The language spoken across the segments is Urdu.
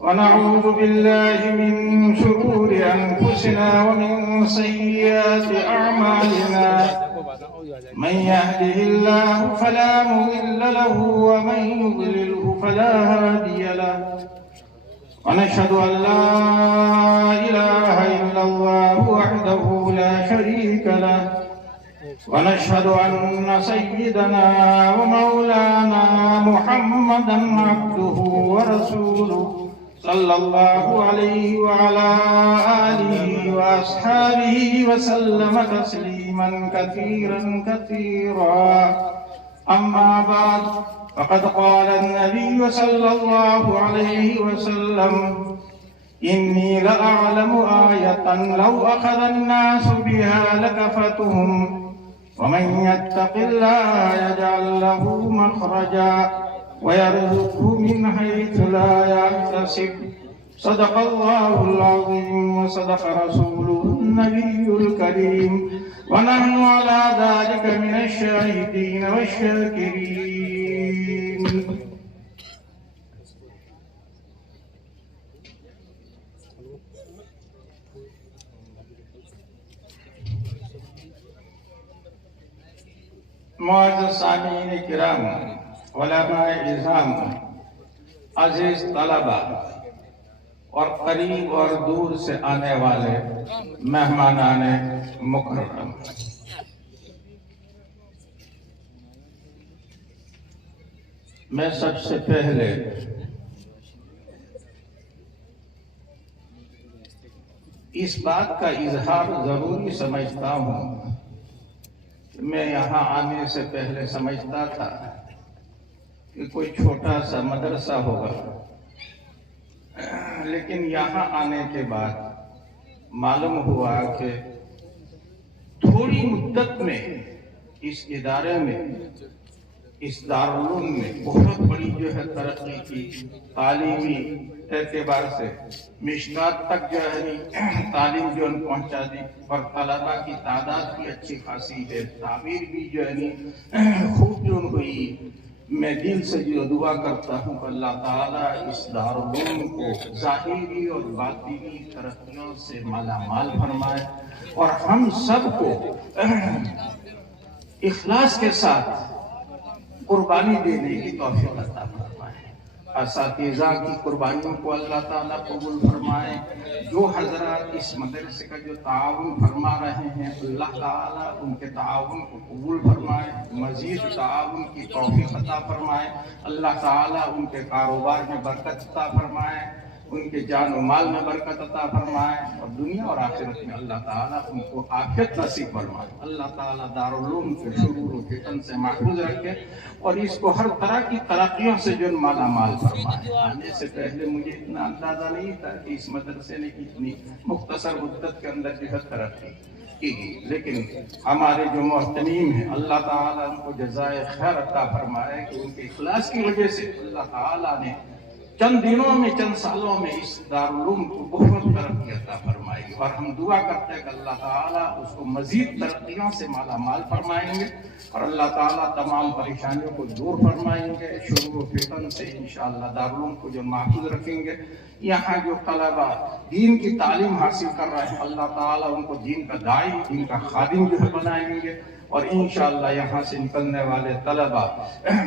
ونعوذ بالله من شرور أنفسنا ومن سيئات أعمالنا من يهده الله فلا مضل له ومن يضلله فلا هادي له ونشهد أن لا إله إلا الله وحده لا شريك له ونشهد أن سيدنا ومولانا محمدا عبده ورسوله صلى الله عليه وعلى آله وأصحابه وسلم تسليما كثيرا كثيرا أما بعد فقد قال النبي صلى الله عليه وسلم إني لأعلم آية لو أخذ الناس بها لكفتهم ومن يتق الله يجعل له مخرجا ويرزقه من حيث لا يحتسب صدق الله العظيم وصدق رسوله النبي الكريم ونحن على ذلك من الشاهدين والشاكرين. معزز سامعین کرام، علماء اعظام، عزیز طلبہ اور قریب اور دور سے آنے والے مہمانان مکرم، میں سب سے پہلے اس بات کا اظہار ضروری سمجھتا ہوں کہ میں یہاں آنے سے پہلے سمجھتا تھا کہ کوئی چھوٹا سا مدرسہ ہوگا، لیکن یہاں آنے کے بعد معلوم ہوا کہ تھوڑی مدت میں اس ادارے میں، اس دارالعلوم میں بہت بڑی جو ہے ترقی کی، تعلیمی اعتبار سے مشکات تک جو ہے تعلیم جو ہے پہنچا دی، اور طلبہ کی تعداد بھی اچھی خاصی ہے، تعمیر بھی جو ہے خوب جو ہوئی. میں دل سے جو دعا کرتا ہوں کہ اللہ تعالیٰ اس دارالعلوم کو ظاہری اور باطنی ترقیوں سے مالا مال فرمائے، اور ہم سب کو اخلاص کے ساتھ قربانی دینے کی توفیق عطا فرمائے. اساتذہ کی قربانیوں کو اللہ تعالیٰ قبول فرمائے. جو حضرات اس مدرسے کا جو تعاون فرما رہے ہیں، اللہ تعالیٰ ان کے تعاون کو قبول فرمائے، مزید تعاون کی توفیق عطا فرمائے. اللہ تعالیٰ ان کے کاروبار میں برکت عطا فرمائے، ان کے جان و مال میں برکت عطا فرمائے، اور دنیا اور آخرت میں اللہ تعالیٰ ان کو عافیت نصیب فرمائے. اللہ تعالیٰ دارالعلوم کو شرور و فتن سے محفوظ رکھے اور اس کو ہر طرح کی ترقیوں سے جو مالا مال فرمائے. آنے سے پہلے مجھے اتنا اندازہ نہیں تھا کہ اس مدرسے نے اتنی مختصر مدت کے اندر جو ہے ترقی کی، لیکن ہمارے جو محتمین ہیں اللہ تعالیٰ ان کو جزائے خیر عطا فرمائے کہ ان کے اخلاص کی وجہ سے اللہ تعالیٰ نے چند دنوں میں، چند سالوں میں اس دارالعلوم کو بہت ترقی عطا فرمائی. اور ہم دعا کرتے ہیں کہ اللہ تعالیٰ اس کو مزید ترقیوں سے مالا مال فرمائیں گے، اور اللہ تعالیٰ تمام پریشانیوں کو دور فرمائیں گے. شرور و فتن سے انشاءاللہ دارالعلوم کو جو محفوظ رکھیں گے. یہاں جو طلبہ دین کی تعلیم حاصل کر رہے ہیں، اللہ تعالیٰ ان کو دین کا داعی، دین کا خادم جو ہے بنائیں گے، اور انشاءاللہ یہاں سے نکلنے والے طلبہ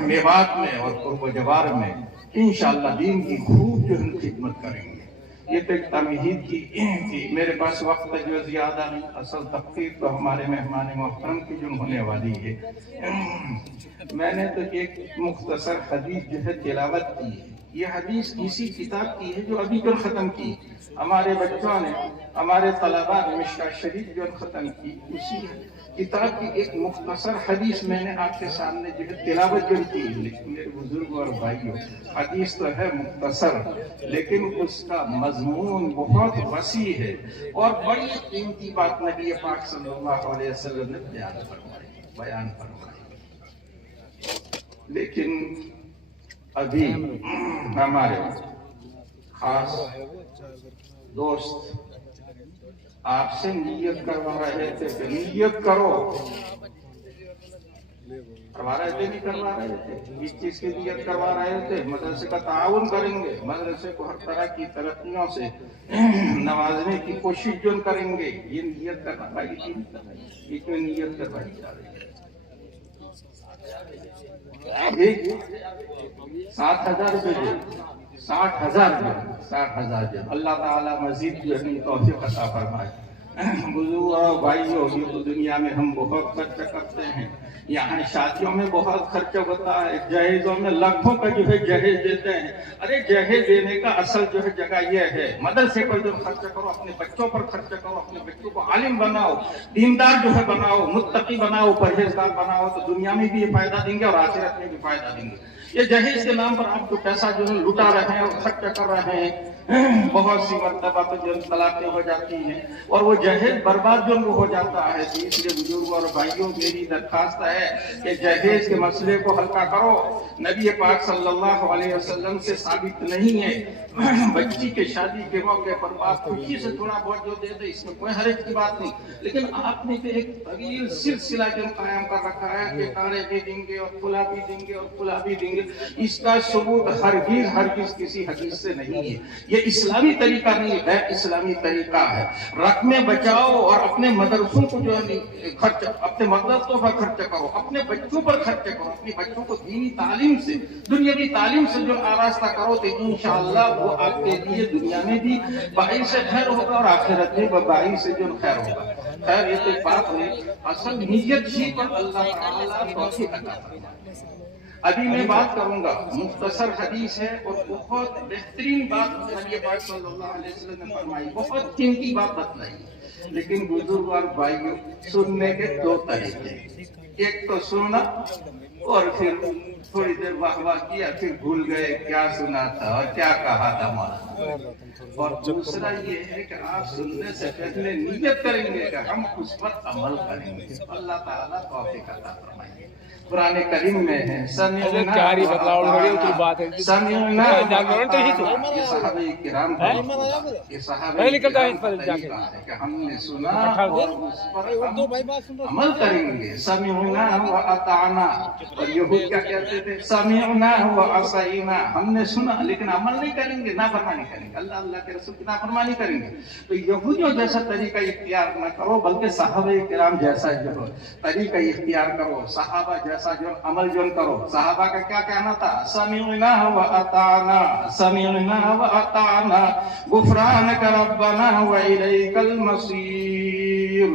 میوات میں اور قرب و جوار میں انشاءاللہ دین کی خوب جو ہے خدمت کریں گے. یہ تو ایک تمہید کی. میرے پاس وقت جو زیادہ نہیں، اصل تقریر تو ہمارے مہمان محترم کی جو ہونے والی ہے. میں نے تو ایک مختصر حدیث جو ہے تلاوت کی ہے. یہ حدیث اسی کتاب کی ہے جو ابھی جو ختم کی. ہمارے بچوں نے، ہمارے طلباء نے مشکات شریف جو ختم کی، اسی کتاب کی ایک مختصر حدیث میں نے آپ کے سامنے جو ہے تلاوت جو کی. میرے بزرگ اور بھائیوں، حدیث تو ہے مختصر، لیکن اس کا مضمون بہت وسیع ہے اور بڑی قیمتی بات نبی پاک صلی اللہ علیہ وسلم نے بیان فرمائی. لیکن ابھی ہمارے خاص دوست آپ سے نیت کروا رہے تھے کہ نیت کرو کروا رہے تھے نہیں کروا رہے تھے؟ اس چیز کی نیت کروا رہے تھے مدرسے کا تعاون کریں گے، مدرسے کو ہر طرح کی ترقیوں سے نوازنے کی کوشش جو کریں گے، یہ نیت کروائی تھی، اس میں نیت کروائی جا رہی ہے۔ 60,000 روپے 60,000 جو اللہ تعالیٰ مزید جو ہے توفیق عطا فرمائے۔ بزرگ اور بھائیوں، یہ تو دنیا میں ہم بہت خرچ کرتے ہیں، یہاں شادیوں میں بہت خرچ ہوتا ہے، جہیزوں میں لاکھوں کا جو ہے جہیز دیتے ہیں۔ ارے جہیز دینے کا اصل جو ہے جگہ یہ ہے، مدرسے پر جو خرچ کرو، اپنے بچوں پر خرچ کرو، اپنے بچوں کو عالم بناؤ، دیندار جو ہے بناؤ، متقی بناؤ، پرہیزگار بناؤ، تو دنیا میں بھی یہ فائدہ دیں گے اور آخرت میں بھی فائدہ دیں گے۔ یہ جہیز کے نام پر آپ جو پیسہ جو ہے لٹا رہے ہیں اور خرچ کر رہے ہیں، بہت سی مرتبہ تو جو طلاقیں ہو جاتی ہیں اور وہ جہیز برباد جو ہو جاتا ہے۔ اس لیے بزرگوں اور بھائیوں، میری درخواست ہے کہ جہیز کے مسئلے کو ہلکا کرو۔ نبی پاک صلی اللہ علیہ وسلم سے ثابت نہیں ہے، بچی کے شادی کے موقع پر بات خوشی سے تھوڑا بہت جو دے دے، اس میں کوئی حرج کی بات نہیں، لیکن آپ نے ایک طویل سلسلہ جو قائم کر رکھا ہے کہ کانے بھی دیں گے اور پھلا بھی دیں گے اور پھلا بھی دیں گے، اس کا ثبوت ہرگز کسی حدیث سے نہیں ہے۔ یہ اسلامی طریقہ نہیں ہے، اسلامی طریقہ ہے۔ رقمیں بچاؤ اور اپنے مدرسوں کو جو ہے خرچ، اپنے مدرسوں پر خرچ کرو، اپنے بچوں پر خرچ کرو، اپنے بچوں کو دینی تعلیم سے، دنیاوی تعلیم سے جو آراستہ کرو، تو انشاءاللہ وہ آپ کے لیے دنیا میں بھی باعث خیر ہوگا اور آخرت میں باعث جو خیر ہوگا۔ خیر، یہ تو ایک بات ہے، اصل نیت ہی پر اللہ تعالیٰ توفیق عطا فرمائے۔ ابھی میں بات کروں گا، مختصر حدیث ہے اور بہت بہترین بات نبی پاک صلی اللہ علیہ وسلم نے فرمائی، بہت قیمتی بات بتلائی۔ لیکن بزرگ اور بھائیوں، سننے کے دو طریقے، ایک تو سننا اور پھر تھوڑی دیر واہ واہ کیا، پھر بھول گئے کیا سنا تھا اور کیا کہا تھا مولانا۔ اور دوسرا یہ ہے کہ آپ سننے سے پہلے نیت کریں گے کہ ہم اس پر عمل کریں گے۔ اللہ تعالیٰ توفیق عطا فرمائے۔ قرآن کریم میں ہے سمیعنا یہ صحابہ کرام کا یہ صحابہ کرام کا طریقہ ہے کہ ہم نے سنا اور اس پر عمل کریں گے۔ سمیعنا و اطعنا، اور یہود کیا کہتے تھے؟ سمیعنا و عصینا، ہم نے سنا لیکن عمل نہیں کریں گے، نافرمانی کریں گے، اللہ کے رسول کی نافرمانی کریں گے۔ تو یہودیوں جیسا طریقہ اختیار نہ کرو، بلکہ صحابہ کرام جیسا جو طریقہ اختیار کرو، صحابہ جیسا جو عمل جو کرو۔ صحابہ کا کیا کہنا تھا؟ سمعنا و اطعنا، سمعنا و اطعنا، غفرانک ربنا و الیک المصیر۔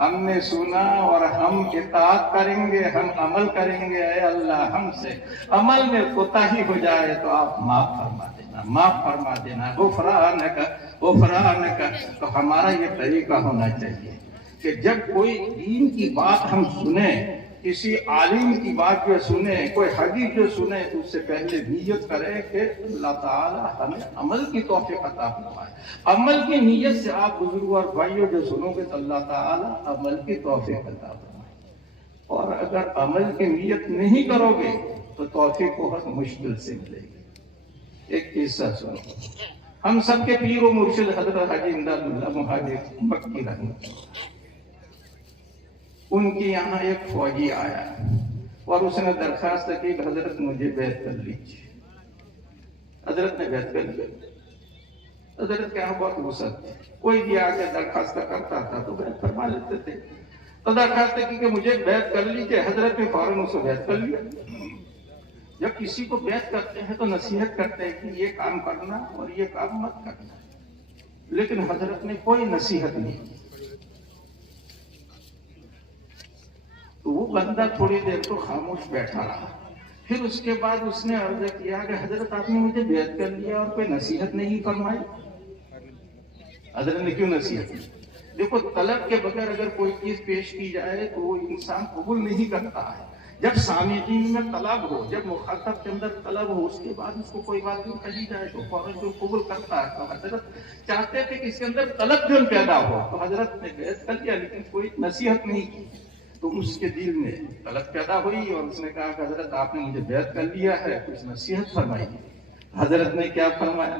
ہم نے سنا اور ہم اطاعت کریں گے، ہم عمل کریں گے، اے اللہ ہم سے عمل میں کوتاہی ہو جائے تو آپ معاف فرما دینا، معاف فرما دینا، غفرانک غفرانک۔ تو ہمارا یہ طریقہ ہونا چاہیے کہ جب کوئی دین کی بات ہم سنیں، کسی عالم کی بات جو سنیں، کوئی حدیث جو سنیں، تو اس سے پہلے نیت کریں کہ اللہ تعالی ہمیں عمل کی توفیق عطا فرمائے۔ عمل کی نیت سے آپ بزرگوں اور بھائیوں جو سنو گے تو اللہ تعالی عمل کی توفیق عطا فرمائے۔ اور اگر عمل کی نیت نہیں کرو گے تو توفیق بہت مشکل سے ملے گی۔ ایک قصہ سنو، ہم سب کے پیر و مرشد حضرت حاجی امداد اللہ مہاجر مکی رحمۃ اللہ، ان کی یہاں ایک فوجی آیا اور اس نے درخواست کی کہ حضرت مجھے بیعت کر لیجیے۔ حضرت نے بیعت کر لیا۔ حضرت کے یہاں بہت وسعت تھی، کوئی بھی آ کے درخواست کرتا تھا تو بیعت فرما لیتے تھے۔ تو درخواست کی کہ مجھے بیعت کر لیجیے، حضرت نے فوراً اسے بیعت کر لیا۔ جب کسی کو بیعت کرتے ہیں تو نصیحت کرتے ہیں کہ یہ کام کرنا اور یہ کام مت کرنا، لیکن حضرت نے کوئی نصیحت نہیں کی۔ تو وہ بندہ تھوڑی دیر تو خاموش بیٹھا رہا، پھر اس کے بعد اس نے عرض کیا کہ حضرت آپ نے مجھے بیعت کر لیا اور کوئی نصیحت نہیں فرمائی۔ حضرت نے کیوں نصیحت کی؟ دیکھو، طلب کے بغیر اگر کوئی چیز پیش کی جائے تو وہ انسان قبول نہیں کرتا ہے۔ جب سامعین میں طلب ہو، جب مخاطب کے اندر طلب ہو، اس کے بعد اس کو کوئی بات نہیں کہی جائے تو فوراً جو قبول کرتا ہے۔ تو حضرت چاہتے تھے کہ اس کے اندر طلب جو پیدا ہو، تو حضرت نے بیعت کر لیا لیکن کوئی نصیحت نہیں کی۔ تو اس کے دل میں طلب پیدا ہوئی اور اس نے کہا کہ حضرت آپ نے مجھے بیعت کر لیا ہے، کچھ نصیحت فرمائیے۔ حضرت نے کیا فرمایا؟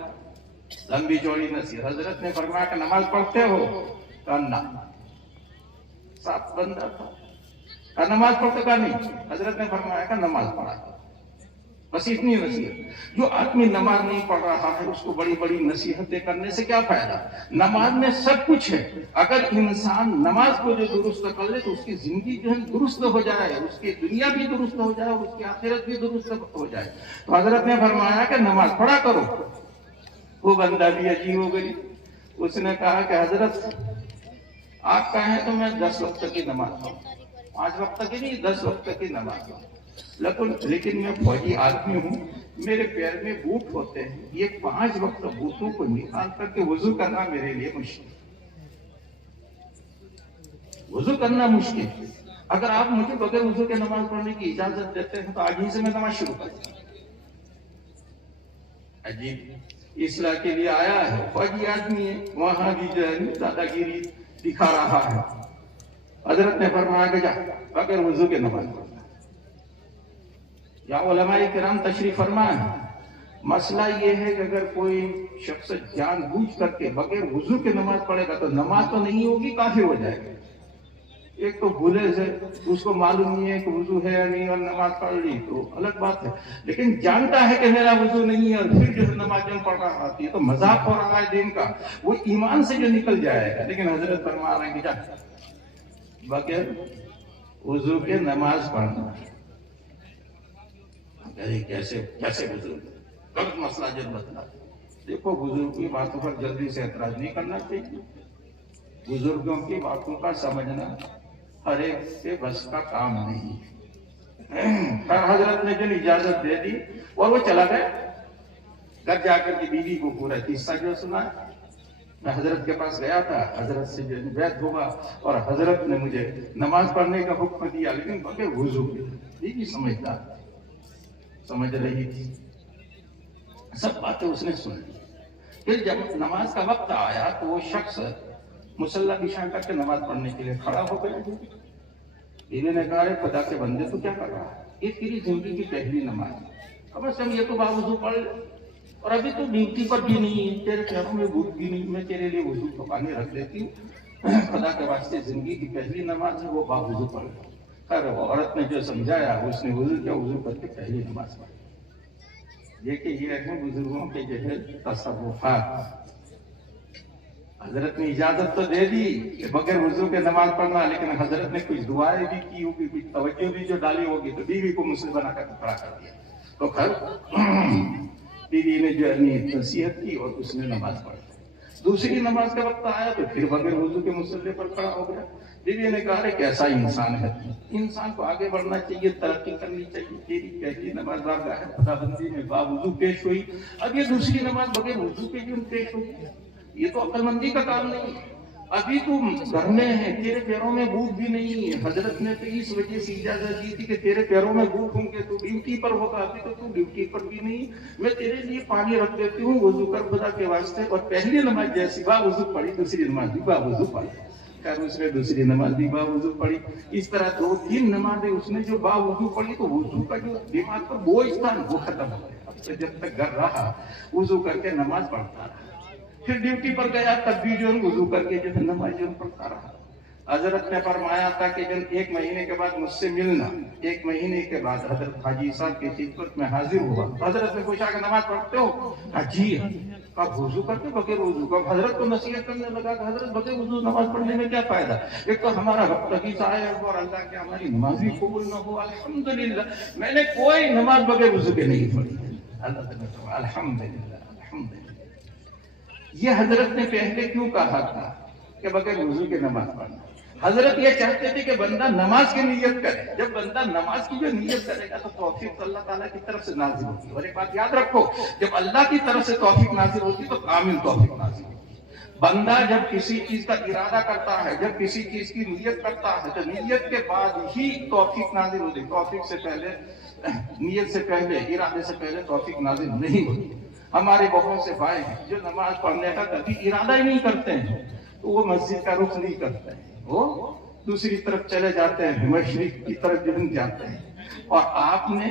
لمبی چوڑی نصیحت۔ حضرت نے فرمایا کہ نماز پڑھتے ہو؟ کہا نہ۔ صاف بندہ تھا، نماز پڑھتا کا نہیں، حضرت نے فرمایا کہ نماز پڑھا کرو، بس اتنی نصیحت۔ جو آدمی نماز نہیں پڑھ رہا ہے اس کو بڑی بڑی نصیحتیں کرنے سے کیا فائدہ؟ نماز میں سب کچھ ہے، اگر انسان نماز کو جو درست کر لے تو اس کی زندگی جو ہے درست ہو جائے، اس کی دنیا بھی درست ہو جائے اور اس کی آخرت بھی درست ہو جائے۔ تو حضرت نے فرمایا کہ نماز پڑھا کرو۔ وہ بندہ بھی عجیب ہو گئی، اس نے کہا کہ حضرت آپ کہیں تو میں 10 وقت کی نماز پڑھوں، 5 وقت کی نہیں 10 وقت کی نماز پڑھوں، لیکن میں فوجی آدمی ہوں، میرے پیر میں بوٹ ہوتے ہیں، یہ 5 وقت بوٹوں کو نکال کر کے وضو کرنا میرے لیے مشکل، وضو کرنا مشکل۔ اگر آپ مجھے بغیر وضو کے نماز پڑھنے کی اجازت دیتے ہیں تو آج ہی سے میں نماز شروع کر دوں۔ عجیب، اصلاح کے لیے آیا ہے، فوجی آدمی ہے، وہاں بھی جو ہے دادا گیری دکھا رہا ہے۔ حضرت نے فرمایا کہ جا بغیر وضو کے نماز پڑھنا۔ یا علماء کرام تشریف فرمائیں، مسئلہ یہ ہے کہ اگر کوئی شخص جان بوجھ کر کے بغیر وضو کے نماز پڑھے گا تو نماز تو نہیں ہوگی، کافر ہو جائے گا۔ ایک تو بھولے سے اس کو معلوم نہیں ہے کہ وضو ہے یا نہیں اور نماز پڑھ لی تو الگ بات ہے، لیکن جانتا ہے کہ میرا وضو نہیں ہے اور پھر جو ہے نماز پڑھ رہا آتی ہے تو مذاق ہو رہا ہے دین کا، وہ ایمان سے جو نکل جائے گا۔ لیکن حضرت فرما رہے ہیں کہ جا بغیر وضو کے نماز پڑھنا۔ کیسے بزرگ غلط مسئلہ جب بتلا، دیکھو بزرگ کی باتوں پر جلدی سے اعتراض نہیں کرنا چاہیے، بزرگوں کی باتوں کا سمجھنا ہر ایک سے بس کا کام نہیں۔ حضرت نے جو اجازت دے دی اور وہ چلا گیا، گھر جا کر کے بیوی کو پورا قصہ جو سنا۔ میں حضرت کے پاس گیا تھا، حضرت سے جو بیعت ہوا اور حضرت نے مجھے نماز پڑھنے کا حکم دیا، لیکن بغیر وضو کے۔ بیوی سمجھدار سمجھ رہی تھی، سب باتیں اس نے سن لی۔ پھر جب نماز کا وقت آیا تو وہ شخص مصلی بچھا کر کے نماز پڑھنے کے لیے کھڑا ہو گیا۔ بیوی نے کہا خدا کے بندے تو کیا کر رہا ہے؟ یہ تیری زندگی کی پہلی نماز ہے، کم از کم یہ تو باوضو پڑھ لے، اور ابھی تو ڈیوٹی پر بھی نہیں ہے، تیرے پیروں میں بوٹ بھی نہیں، میں تیرے لیے وضو کا پانی رکھ دیتی ہوں، خدا کے واسطے زندگی کی پہلی نماز ہے، وہ باوضو پڑھ لے۔ خیر عورت نے جو سمجھایا اس نے وضو کیا، وضو کر کے پہلی نماز پڑھی۔ دیکھیں یہ ہے بزرگوں کے جو ہے تصرفات۔ حضرت نے اجازت تو دے دی کہ بغیر وضو کے نماز پڑھنا، لیکن حضرت نے کچھ دعائیں بھی کی ہوگی، کچھ توجہ بھی جو ڈالی ہوگی، تو بیوی کو مسلم بنا کر کھڑا کر دیا۔ تو خیر بیوی نے جو ہے نصیحت کی اور اس نے نماز پڑھ لی۔ دوسری نماز کا وقت آیا تو پھر بغیر وضو کے مصلی پر کھڑا ہو گیا۔ بیوی نے کہا کیسا انسان ہے، انسان کو آگے بڑھنا چاہیے، ترقی کرنی چاہیے، تیری پہلی نماز بارگاہ خدا بندی میں باوضو پیش ہوئی، اب یہ دوسری نماز بغیر وضو کے جو پیش ہوئی، یہ تو عقل مندی کا کام نہیں۔ ابھی تو گھر میں ہے، تیرے پیروں میں بوٹ بھی نہیں ہے، حضرت نے تو اس وجہ سے اجازت دی تھی کہ تیرے پیروں میں بوٹ ہوں گے تو ڈیوٹی پر ہوگا، ابھی تو تو ڈیوٹی پر بھی نہیں، میں تیرے لیے پانی رکھ دیتی ہوں، وضو کر خدا کے واسطے۔ اور پہلی نماز جیسی باوضو پڑھی، دوسری نماز بھی باوضو پڑھی، خیر اس نے دوسری نماز بھی باوضو پڑھی۔ اس طرح 2-3 نمازیں اس نے جو باوضو پڑھی تو وضو کا جو دماغ پر بوجھ تھا وہ ختم ہو گیا۔ اب سے جب تک گھر رہا وضو کر کے نماز پڑھتا رہا، پھر ڈیوٹی پر گیا تب بھی جو وضو کر کے جو نماز جو پڑھتا رہا۔ حضرت نے فرمایا تھا کہ جب 1 مہینے کے بعد مجھ سے ملنا، 1 مہینے کے بعد حضرت حاجی صاحب کی خدمت میں حاضر ہوا۔ حضرت نے پوچھا کہ نماز پڑھتے ہو؟ کہا جی۔ کہا وضو کر کے بغیر وضو کا؟ حضرت کو نصیحت کرنے لگا کہ حضرت بغیر وضو نماز پڑھنے میں کیا فائدہ، ایک تو ہمارا وقت کی ضائع ہو اور اللہ کے ہماری نماز بھی قبول نہ ہو۔ الحمدللہ میں نے کوئی نماز بغیر وضو کے نہیں پڑھی۔ اللہ تعالیٰ فرمایا الحمدللہ الحمدللہ۔ یہ حضرت نے پہلے کیوں کہا تھا کہ بغیر وضو کے نماز پڑھنا؟ حضرت یہ چاہتے تھے کہ بندہ نماز کی نیت کرے، جب بندہ نماز کی جو نیت کرے گا تو توفیق اللہ تعالیٰ کی طرف سے نازل ہوتی ہے۔ اور ایک بات یاد رکھو، جب اللہ کی طرف سے توفیق نازل ہوتی تو کامل توفیق نازل ہوتی ہے۔ بندہ جب کسی چیز کا ارادہ کرتا ہے، جب کسی چیز کی نیت کرتا ہے تو نیت کے بعد ہی توفیق نازل ہوتی ہے۔ توفیق سے پہلے، نیت سے پہلے، ارادے سے پہلے توفیق نازل نہیں ہوتی۔ ہمارے بہت سے بھائی ہیں جو نماز پڑھنے کا کبھی ارادہ ہی نہیں کرتے ہیں، تو وہ مسجد کا رخ نہیں کرتے ہیں، وہ دوسری طرف چلے جاتے ہیں، مشرق کی طرف جاتے ہیں۔ اور آپ نے